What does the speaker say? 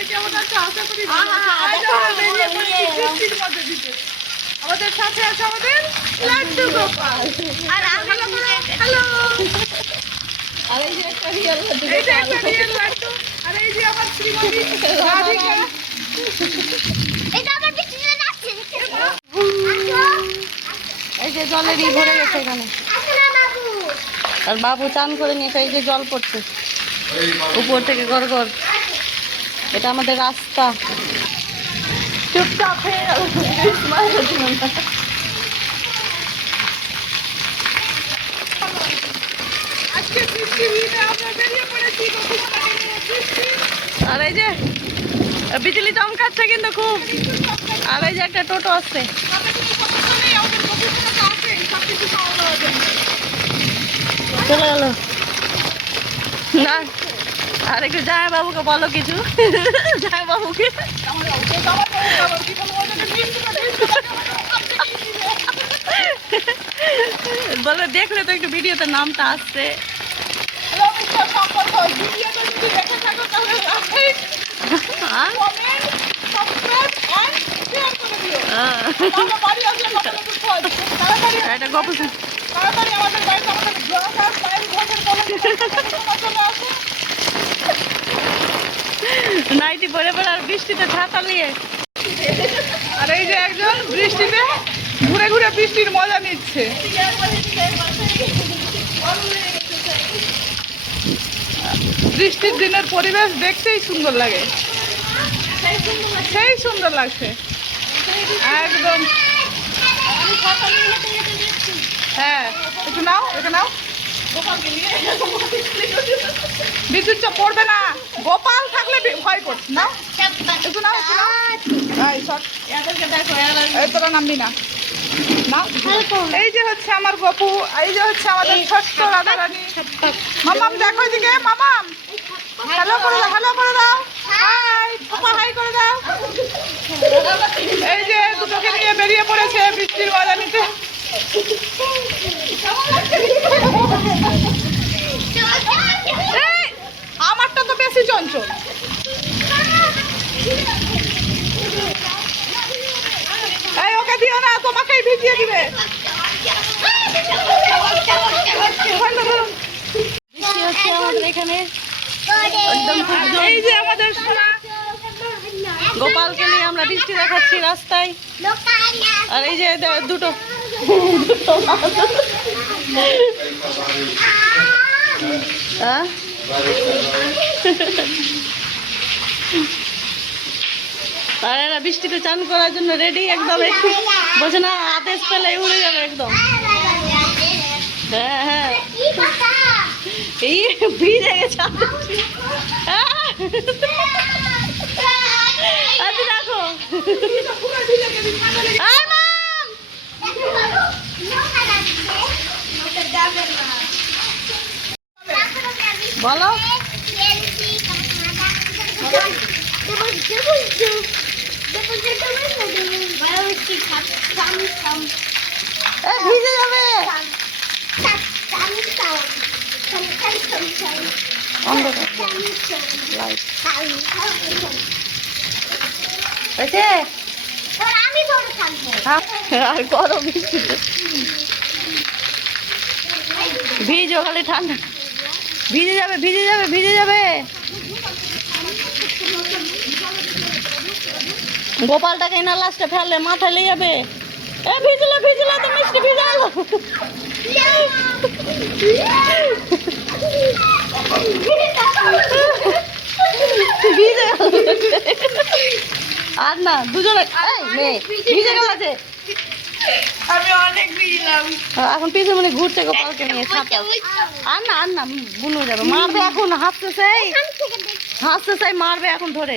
সবাই কেমন আছো? আশা করি ভালো আছো। আজ আমরা বেরিয়ে পড়েছি বৃষ্টির মধ্যে দিতে। আমাদের সাথে আছে আমাদের লাড্ডু গোপাল। আর আমি হ্যালো। আর এই যে একটা রিয়েল লাড্ডু। এই যে একটা রিয়েল লাড্ডু। আর এই যে আমার শ্রীমতী রাধিকা। এটা আমার পিছনে যাচ্ছে দেখতে পাও। এই যে জলেরই ভরে গেছে এখানে। আসলে বাবু আর বাবু চান করে নিয়েছে, এই যে জল পড়ছে উপর থেকে গড় গড়। এটা আমাদের রাস্তা। চুপচাপ হয়ে গেল। আজকে বৃষ্টির দিনে আমরা বেরিয়ে পড়েছি বসুন্ধরা নিয়ে বৃষ্টি। আর এই যে বিজলি চমকাচ্ছে কিন্তু খুব। আর এই যে একটা টোটো আসছে। আমাদের কোনো সমস্যা নেই, আমাদের বসুন্ধরা আছে সবকিছু পাওয়া যাওয়ার জন্য। চলে গেল না। আর একটু যায় বাবুকে বলো কিছু। যায় বাবুকে বলো, দেখলে তো একটু ভিডিওতে নামটা আসছে। এটা গপ নাইটি পরে পরে আর বৃষ্টিতে ছাতা নিয়ে। আর এই যে একজন বৃষ্টিতে ঘুরে ঘুরে বৃষ্টির মজা নিচ্ছে। বৃষ্টির দিনের পরিবেশ দেখতেই সুন্দর লাগে, সেই সুন্দর লাগছে একদম। হ্যাঁ, একটু নাও, এটা নাও। বিদ্যুৎ চাপ পড়বে না, গোপাল থাকলে ভয় করছে না। একটু নাও, একটু নাও। এই সর, এই তোরা নামবি না। নাও। এই যে হচ্ছে আমার গপু, এই যে হচ্ছে আমাদের ছোট্ট রাধা রানী। মামাম দেখো এদিকে, মামাম হ্যালো করে দাও, হ্যালো করে দাও, হাই পাপা, হাই করে দাও। এই যে দুটোকে নিয়ে বেরিয়ে পড়েছে বৃষ্টির মজা নিতে। এই, আমারটা তো বেশি চঞ্চল। এই ওকে দিও না, তোমাকেই ভিজিয়ে দিবে। বৃষ্টি হচ্ছে আমাদের এখানে একদম খুব জোর। এই যে আমাদের সোনা গোপালকে নিয়ে আমরা বৃষ্টি দেখাচ্ছি রাস্তায়। আর এই যে দুটো হ্যাঁ? আর এরা বৃষ্টিতে চান করার জন্য রেডি একদম। একটু বলছে না, আদেশ পেলে উড়ে যাবে একদম। হ্যাঁ হ্যাঁ, এই ভিজে গেছে। আচ্ছা দেখো, বলো ভিজে যাবে। আর করো বৃষ্টিতে ভিজো, খালি ঠান্ডা। ভিজে যাবে, ভিজে যাবে, ভিজে যাবে। গোপালটাকে না লাস্টে ফেললে মাথায় লেগে যাবে। এ ভিজলে ভিজলে তো মিষ্টি ভিজালো। ভিজে আর না, দুজনে মেয়ে ভিজে গেল আছে। আমি অনেক ভিজলাম। এখন পিছনে মনে ঘুরছে গোপালকে নিয়ে ছাতা। আর না, আর না, বুনো যাবে, মারবে এখন। হাসতে চাই, হাসতে চাই, মারবে এখন ধরে।